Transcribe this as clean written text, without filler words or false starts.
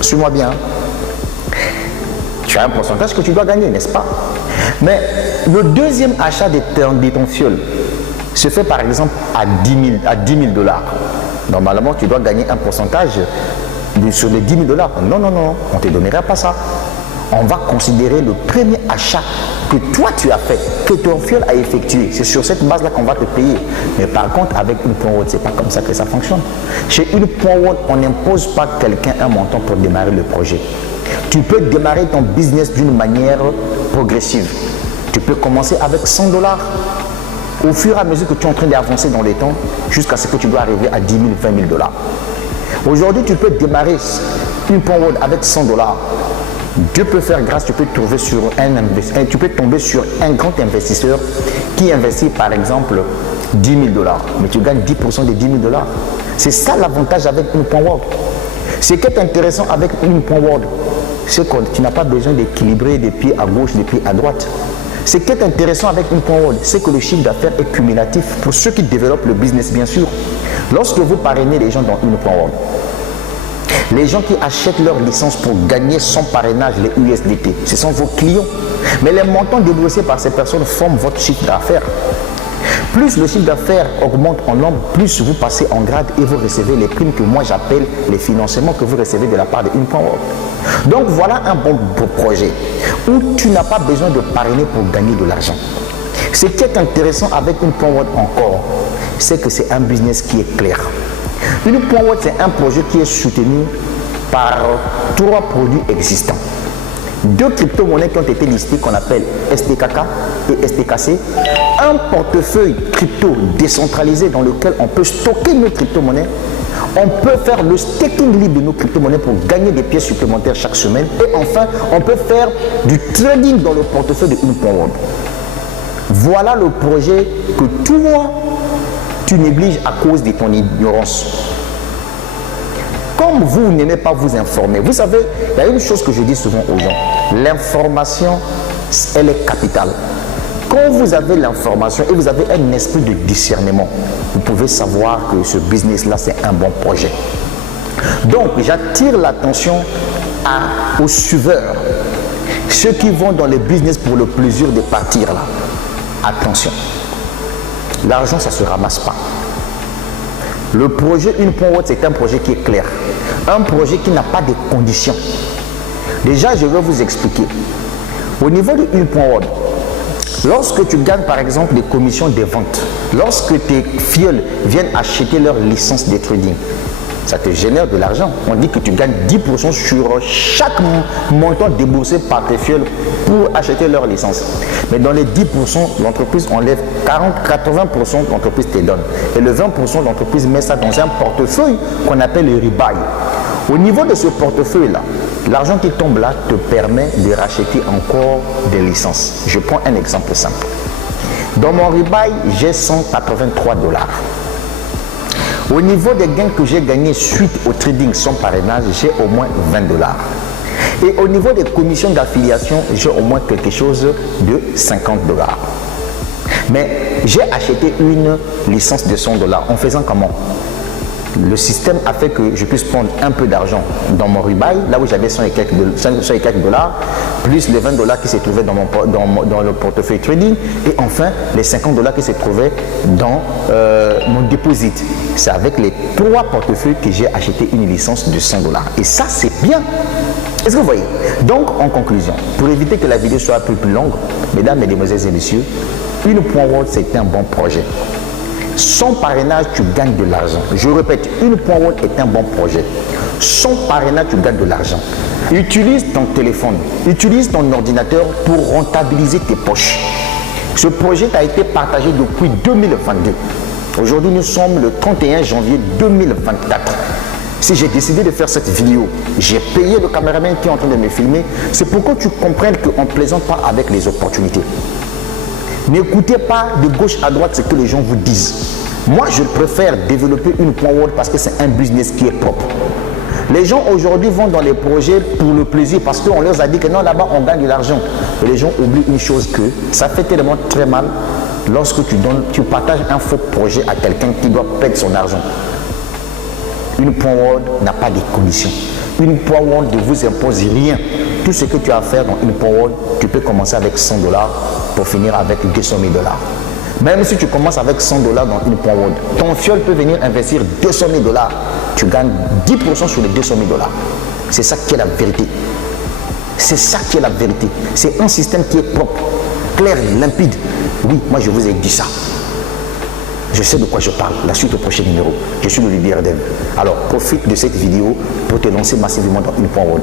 Suis-moi bien. Tu as un pourcentage que tu dois gagner, n'est-ce pas? Mais le deuxième achat de ton fioul se fait par exemple à 10 000 dollars. Normalement, tu dois gagner un pourcentage sur les 10 000 dollars. Non, non, non, on ne te donnera pas ça. On va considérer le premier achat que toi tu as fait, que ton fioul a effectué. C'est sur cette base-là qu'on va te payer. Mais par contre, avec une point ce n'est pas comme ça que ça fonctionne. Chez une point on n'impose pas quelqu'un un montant pour démarrer le projet. Tu peux démarrer ton business d'une manière progressive. Tu peux commencer avec 100 dollars. Au fur et à mesure que tu es en train d'avancer dans les temps, jusqu'à ce que tu dois arriver à 10 000, 20 000 dollars. Aujourd'hui, tu peux démarrer une point avec 100 dollars. Dieu peut faire grâce, tu peux tomber sur un grand investisseur qui investit par exemple 10 000 dollars, mais tu gagnes 10% des 10 000 dollars. C'est ça l'avantage avec une point word. Ce qui est intéressant avec une point word, c'est que tu n'as pas besoin d'équilibrer des pieds à gauche, des pieds à droite. Ce qui est intéressant avec une point word, c'est que le chiffre d'affaires est cumulatif pour ceux qui développent le business, bien sûr. Lorsque vous parrainez les gens dans une point word, les gens qui achètent leur licence pour gagner son parrainage, les USDT, ce sont vos clients. Mais les montants déboursés par ces personnes forment votre chiffre d'affaires. Plus le chiffre d'affaires augmente en nombre, plus vous passez en grade et vous recevez les primes que moi j'appelle les financements que vous recevez de la part de une point word. Donc voilà un bon projet où tu n'as pas besoin de parrainer pour gagner de l'argent. Ce qui est intéressant avec une point word encore, c'est que c'est un business qui est clair. Une point word, c'est un projet qui est soutenu par 3 produits existants. 2 crypto-monnaies qui ont été listées qu'on appelle STKK et STKC. Un portefeuille crypto décentralisé dans lequel on peut stocker nos crypto-monnaies. On peut faire le staking libre de nos crypto-monnaies pour gagner des pièces supplémentaires chaque semaine. Et enfin, on peut faire du trading dans le portefeuille de une point word. Voilà le projet que toi, tu négliges à cause de ton ignorance. Comme vous n'aimez pas vous informer, vous savez, il y a une chose que je dis souvent aux gens, l'information, elle est capitale. Quand vous avez l'information et vous avez un esprit de discernement, vous pouvez savoir que ce business-là, c'est un bon projet. Donc, j'attire l'attention aux suiveurs, ceux qui vont dans le business pour le plaisir de partir là. Attention, l'argent, ça ne se ramasse pas. Le projet Une Point Word, c'est un projet qui est clair. Un projet qui n'a pas de conditions. Déjà, je vais vous expliquer. Au niveau de Une Point Word, lorsque tu gagnes par exemple des commissions de vente, lorsque tes fioles viennent acheter leur licence de trading, ça te génère de l'argent. On dit que tu gagnes 10% sur chaque montant déboursé par tes fioles pour acheter leur licence. Mais dans les 10%, l'entreprise enlève 80% l'entreprise te donne. Et le 20%, l'entreprise met ça dans un portefeuille qu'on appelle le rebuy. Au niveau de ce portefeuille-là, l'argent qui tombe là te permet de racheter encore des licences. Je prends un exemple simple. Dans mon rebuy, j'ai 183 dollars. Au niveau des gains que j'ai gagnés suite au trading sans parrainage, j'ai au moins 20 dollars. Et au niveau des commissions d'affiliation, j'ai au moins quelque chose de 50 dollars. Mais j'ai acheté une licence de 100 dollars en faisant comment? Le système a fait que je puisse prendre un peu d'argent dans mon rebuy, là où j'avais 100 et quelques dollars, plus les 20 dollars qui se trouvaient dans le portefeuille trading, et enfin les 50 dollars qui se trouvaient dans mon deposit. C'est avec les 3 portefeuilles que j'ai acheté une licence de 100 dollars. Et ça, c'est bien. Est-ce que vous voyez? Donc, en conclusion, pour éviter que la vidéo soit un peu plus longue, mesdames, mesdemoiselles et messieurs, Une Point Word, c'est un bon projet. Sans parrainage, tu gagnes de l'argent. Je répète, Une Point Word est un bon projet. Sans parrainage, tu gagnes de l'argent. Utilise ton téléphone, utilise ton ordinateur pour rentabiliser tes poches. Ce projet a été partagé depuis 2022. Aujourd'hui, nous sommes le 31 janvier 2024. Si j'ai décidé de faire cette vidéo, j'ai payé le caméraman qui est en train de me filmer, c'est pour que tu comprennes qu'on ne plaisante pas avec les opportunités. N'écoutez pas de gauche à droite ce que les gens vous disent. Moi, je préfère développer Une Point Word parce que c'est un business qui est propre. Les gens aujourd'hui vont dans les projets pour le plaisir parce qu'on leur a dit que non, là-bas, on gagne de l'argent. Et les gens oublient une chose que ça fait tellement très mal lorsque tu partages un faux projet à quelqu'un qui doit perdre son argent. Une Point Word n'a pas de conditions. Une PowerWall ne vous impose rien. Tout ce que tu as à faire dans une PowerWall, tu peux commencer avec $100 pour finir avec $200 000. Même si tu commences avec $100 dans une PowerWall, ton fiole peut venir investir $200 000. Tu gagnes 10% sur les $200 000. C'est ça qui est la vérité. C'est ça qui est la vérité. C'est un système qui est propre, clair, limpide. Oui, moi je vous ai dit ça. Je sais de quoi je parle. La suite au prochain numéro. Je suis Olivier Erdem. Alors, profite de cette vidéo pour te lancer massivement dans une PowerWall.